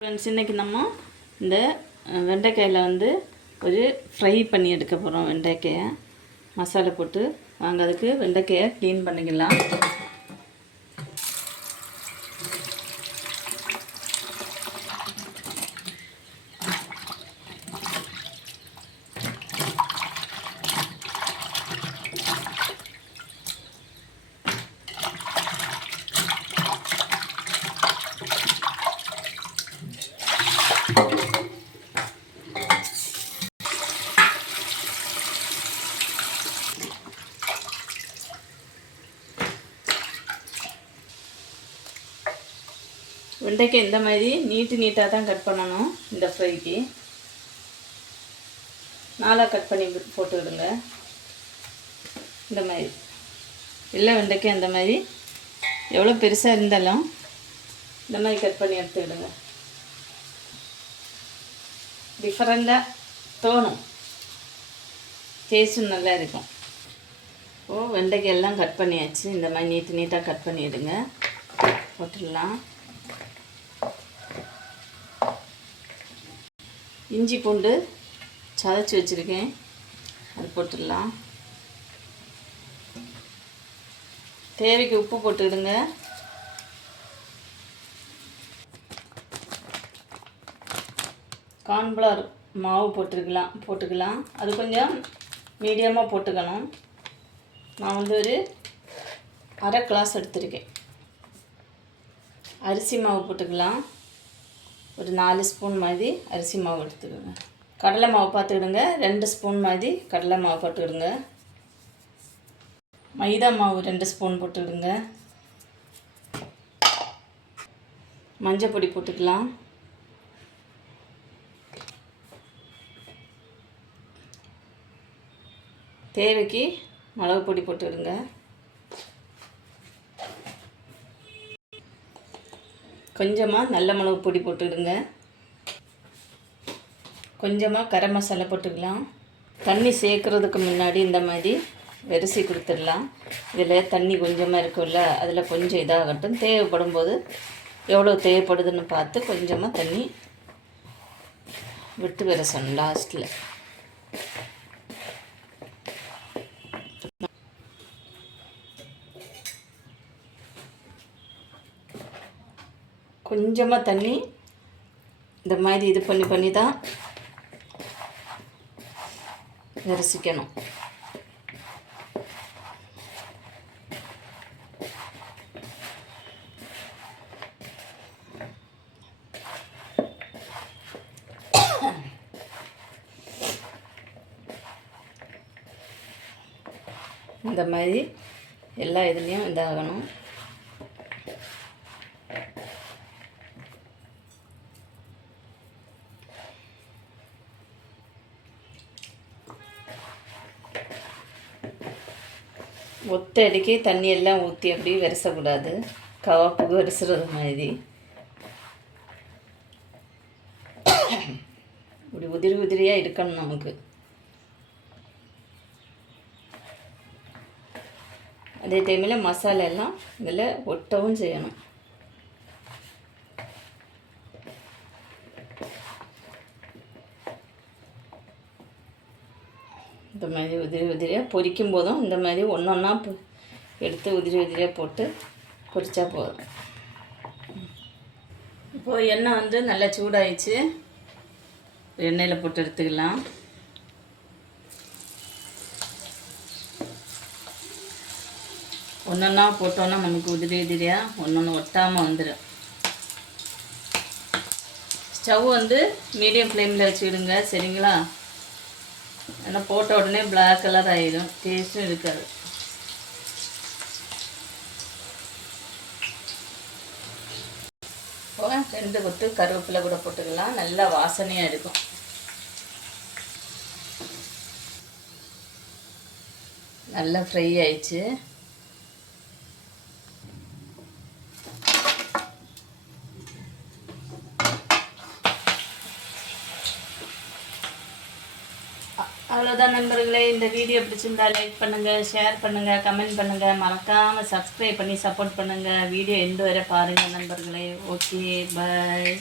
Friends, இன்றைக்கி நம்ம இந்த வெண்டைக்காயில் வந்து ஒரு ஃப்ரை பண்ணி எடுக்க போகிறோம். வெண்டைக்காயை மசாலா போட்டு வாங்க. அதுக்கு வெண்டைக்காயை க்ளீன் பண்ணிக்கலாம். வெண்டைக்காய் இந்த மாதிரி நீட்டாக தான் கட் பண்ணணும். இந்த ஃப்ரைக்கு நாலாக கட் பண்ணி போட்டுவிடுங்க. இந்த மாதிரி இல்லை, வெண்டைக்காய் இந்த மாதிரி எவ்வளோ பெருசாக இருந்தாலும் இந்த மாதிரி கட் பண்ணி எடுத்துக்கிடுங்க. டிஃப்ரெண்ட்டாக தோணும், டேஸ்ட்டும் நல்லா இருக்கும். இப்போது வெண்டைக்காய் எல்லாம் கட் பண்ணியாச்சு. இந்த மாதிரி நீட்டாக கட் பண்ணிவிடுங்க. போட்டுடலாம். இஞ்சி பூண்டு சதைச்சி வச்சுருக்கேன், அது போட்டுடலாம். தேவைக்கு உப்பு போட்டுக்கிடுங்க. கார்ன்ஃப்ளவர் மாவு போட்டுக்கலாம். அது கொஞ்சம் மீடியமாக போட்டுக்கணும். நான் வந்து ஒரு அரை கிளாஸ் எடுத்துருக்கேன். அரிசி மாவு போட்டுக்கலாம். ஒரு 4 ஸ்பூன் மாதிரி அரிசி மாவு எடுத்துக்கிடுங்க. கடலை மாவு பார்த்துக்கிடுங்க. 2 ஸ்பூன் மாதிரி கடலை மாவு போட்டுக்கிடுங்க. மைதா மாவு 2 ஸ்பூன் போட்டுக்கிடுங்க. மஞ்சள் பொடி போட்டுக்கலாம். தேவைக்கு மிளகு பொடி போட்டுக்கிடுங்க. கொஞ்சமாக நல்ல மிளகு பொடி போட்டுக்கிடுங்க. கொஞ்சமாக கரம் மசாலா போட்டுக்கலாம். தண்ணி சேர்க்குறதுக்கு முன்னாடி இந்த மாதிரி வெரிசி கொடுத்துடலாம். இதில் தண்ணி கொஞ்சமாக இருக்குல்ல, அதில் கொஞ்சம் இதாகட்டும். தேவைப்படும் போது எவ்வளோ தேவைப்படுதுன்னு பார்த்து கொஞ்சமாக தண்ணி விட்டு விரசணும் லாஸ்ட்டில். கொஞ்சமாக தண்ணி இந்த மாதிரி இது பண்ணி தான் விரசிக்கணும். இந்த மாதிரி எல்லா இதுலேயும் இதாகணும். ஒத்தடிக்கு தண்ணி எல்லாம் ஊற்றி அப்படி விரசக்கூடாது. கவாப்புக்கு விரசுறது மாதிரி இப்படி உதிரியாக இருக்கணும் நமக்கு. அதே டைமில் மசாலா எல்லாம் இதில் ஒட்டவும் செய்யணும். இந்த மாதிரி உதிரியாக பொரிக்கும் போதும் இந்த மாதிரி ஒன்றா எடுத்து உதிரியாக போட்டு பொரிச்சா போதும். இப்போது எண்ணெய் வந்து நல்லா சூடாயிடுச்சு. எண்ணெயில் போட்டு எடுத்துக்கலாம். ஒன்றா போட்டோன்னா நமக்கு உதிரியாக ஒன்று ஒட்டாமல் வந்துடும். ஸ்டவ் வந்து மீடியம் ஃப்ளேமில் வச்சுக்கிடுங்க, சரிங்களா? ஏன்னா போட்ட உடனே பிளாக் கலர் ஆகிடும், டேஸ்ட்டும் இருக்காது. இப்போ 2 கொத்து கருவேப்பிலை கூட போட்டுக்கலாம். நல்லா வாசனையாக இருக்கும். நல்லா ஃப்ரை ஆயிடுச்சு. அவ்வளோதான் நண்பர்களே. இந்த வீடியோ பிடிச்சிருந்தா லைக் பண்ணுங்கள், ஷேர் பண்ணுங்கள், கமெண்ட் பண்ணுங்கள். மறக்காமல் சப்ஸ்கிரைப் பண்ணி சப்போர்ட் பண்ணுங்கள். வீடியோ எண்டு வரை பாருங்கள் நண்பர்களே. ஓகே, பாய்.